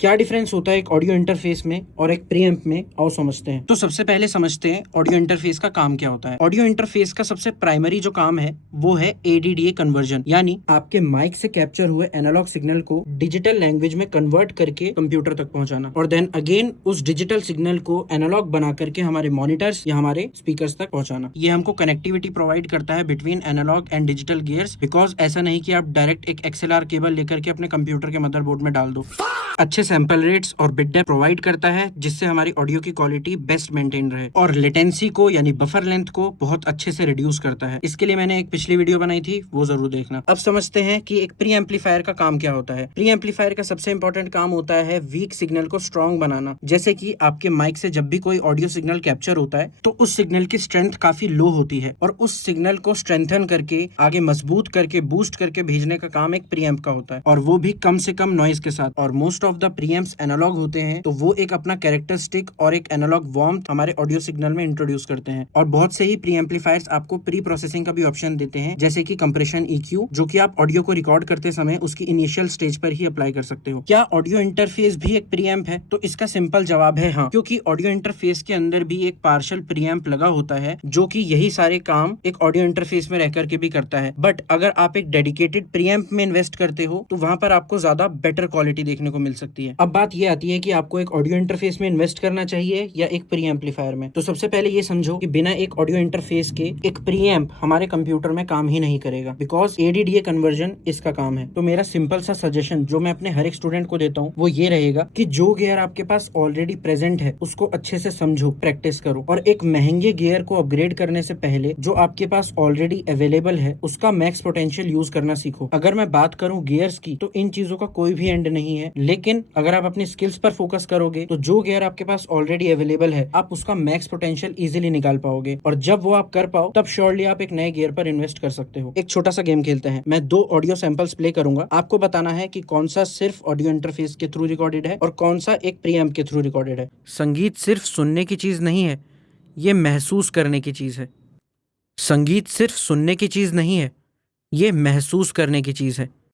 क्या डिफरेंस होता है एक ऑडियो इंटरफेस में और एक प्रीएम्प में, आओ समझते हैं। तो सबसे पहले समझते हैं ऑडियो इंटरफेस का काम क्या होता है। ऑडियो इंटरफेस का सबसे प्राइमरी जो काम है वो है एडीडीए कन्वर्जन, यानी आपके माइक से कैप्चर हुए एनालॉग सिग्नल को डिजिटल लैंग्वेज में कन्वर्ट करके कंप्यूटर तक पहुंचाना, और देन अगेन उस डिजिटल सिग्नल को एनालॉग बना करके हमारे मॉनिटर्स या हमारे स्पीकर्स तक पहुंचाना। ये हमको कनेक्टिविटी प्रोवाइड करता है between analog and digital gears, because ऐसा नहीं कि आप डायरेक्ट एक एक्सएलआर केबल लेकर के अपने कंप्यूटर के मदरबोर्ड में डाल दो। अच्छे सैंपल रेट्स और बिट डेप्थ प्रोवाइड करता है, जिससे हमारी ऑडियो की क्वालिटी बेस्ट मेंटेन रहे, और लेटेंसी को यानी बफर लेंथ को बहुत अच्छे से रिड्यूस करता है। इसके लिए मैंने एक पिछली वीडियो बनाई थी, वो जरूर देखना। अब समझते हैं कि एक प्री एम्पलीफायर का काम क्या होता है। प्री एम्पलीफायर का सबसे इंपॉर्टेंट काम होता है वीक सिग्नल को स्ट्रॉन्ग बनाना। जैसे कि आपके माइक से जब भी कोई ऑडियो सिग्नल कैप्चर होता है तो उस सिग्नल की स्ट्रेंथ काफी लो होती है, और उस सिग्नल को स्ट्रेंथन करके आगे मजबूत करके बूस्ट करके भेजने का काम एक प्री एम्प का होता है, और वो भी कम से कम नॉइज के साथ। और most of the preamps analog होते हैं, तो वो एक अपना कैरेक्टरिस्टिक और एक एनालॉग वार्मथ हमारे ऑडियो सिग्नल में इंट्रोड्यूस करते हैं। और बहुत से ही प्री एम्पलीफायर्स आपको प्री प्रोसेसिंग का भी ऑप्शन देते हैं, जैसे कि कंप्रेशन ईक्यू, जो कि आप ऑडियो को रिकॉर्ड करते समय उसकी इनिशियल स्टेज पर ही अप्लाई कर सकते हो। क्या ऑडियो इंटरफेस भी एक प्रीएम्प है? तो इसका सिंपल जवाब है हाँ, क्योंकि ऑडियो इंटरफेस के अंदर भी एक पार्शियल प्रीएम्प लगा होता है, जो कि यही सारे काम एक ऑडियो इंटरफेस में रह करके भी करता है। बट अगर आप एक डेडिकेटेड प्रीएम्प में इन्वेस्ट करते हो तो वहां पर आपको ज्यादा बेटर क्वालिटी देखने को मिल सकती है। अब बात ये आती है कि आपको एक ऑडियो इंटरफेस में इन्वेस्ट करना चाहिए या एक प्री एम्पलीफायर में। तो सबसे पहले ये समझो कि बिना एक ऑडियो इंटरफेस के एक प्री एम्प हमारे कंप्यूटर में काम ही नहीं करेगा, बिकॉज एडीडीए कन्वर्जन इसका काम है। तो मेरा सिंपल सा सजेशन जो मैं अपने हर एक स्टूडेंट को देता हूँ वो ये रहेगा कि जो गियर आपके पास ऑलरेडी प्रेजेंट है उसको अच्छे से समझो, प्रैक्टिस करो, और एक महंगे गियर को अपग्रेड करने से पहले जो आपके पास ऑलरेडी अवेलेबल है उसका मैक्स पोटेंशियल यूज करना सीखो। अगर मैं बात करूं गियर्स की तो इन चीजों का कोई भी एंड नहीं है, लेकिन अगर आप अपनी स्किल्स पर फोकस करोगे तो जो गियर आपके पास ऑलरेडी अवेलेबल है आप उसका मैक्स पोटेंशियल इजीली निकाल पाओगे, और जब वो आप कर पाओ तब श्योरली आप एक नए गियर पर इन्वेस्ट कर सकते हो। एक छोटा सा गेम खेलते हैं। मैं 2 ऑडियो सैंपल्स प्ले करूंगा, आपको बताना है कि कौन सा सिर्फ ऑडियो इंटरफेस के थ्रू रिकॉर्डेड है और कौन सा एक प्रीएम्प के थ्रू रिकॉर्डेड है। संगीत सिर्फ सुनने की चीज नहीं है, ये महसूस करने की चीज है। संगीत सिर्फ सुनने की चीज नहीं है, ये महसूस करने की चीज है।